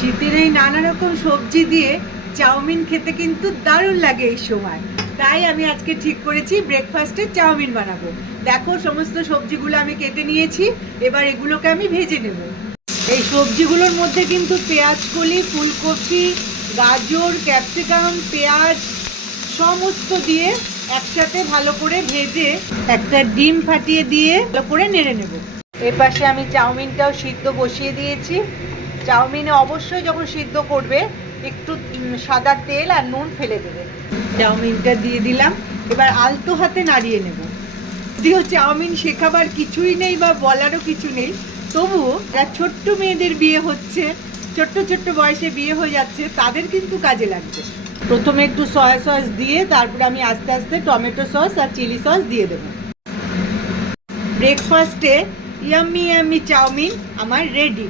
শীতের এই নানা রকম সবজি দিয়ে চাউমিন খেতে কিন্তু দারুণ লাগে এই সময়। তাই আমি আজকে ঠিক করেছি ব্রেকফাস্টে চাউমিন বানাবো। দেখো সমস্ত সবজিগুলো আমি কেটে নিয়েছি, এবার এগুলোকে আমি ভেজে নেব। এই সবজিগুলোর মধ্যে কিন্তু পেঁয়াজকলি, ফুলকপি, গাজর, ক্যাপসিকাম, পেঁয়াজ সমস্ত দিয়ে একসাথে ভালো করে ভেজে একটা ডিম ফাটিয়ে দিয়ে ভালো করে নেড়ে নেব। এর পাশে আমি চাউমিনটাও সিদ্ধ বসিয়ে দিয়েছি। চাউমিনে অবশ্যই যখন সিদ্ধ করবে একটু সাদা তেল আর নুন ফেলে দেবে। চাউমিনটা দিয়ে দিলাম, এবার আলতো হাতে নাড়িয়ে নেব। যদিও চাউমিন শেখাবার কিছুই নেই বা বলারও কিছু নেই, তবুও যারা ছোট্ট মেয়েদের বিয়ে হচ্ছে, ছোট্ট ছোট্ট বয়সে বিয়ে হয়ে যাচ্ছে, তাদের কিন্তু কাজে লাগবে। প্রথমে একটু সয়া সস দিয়ে তারপর আমি আস্তে আস্তে টমেটো সস আর চিলি সস দিয়ে দেবো। ব্রেকফাস্টে ইয়াম্মি ইয়াম্মি চাউমিন আমার রেডি।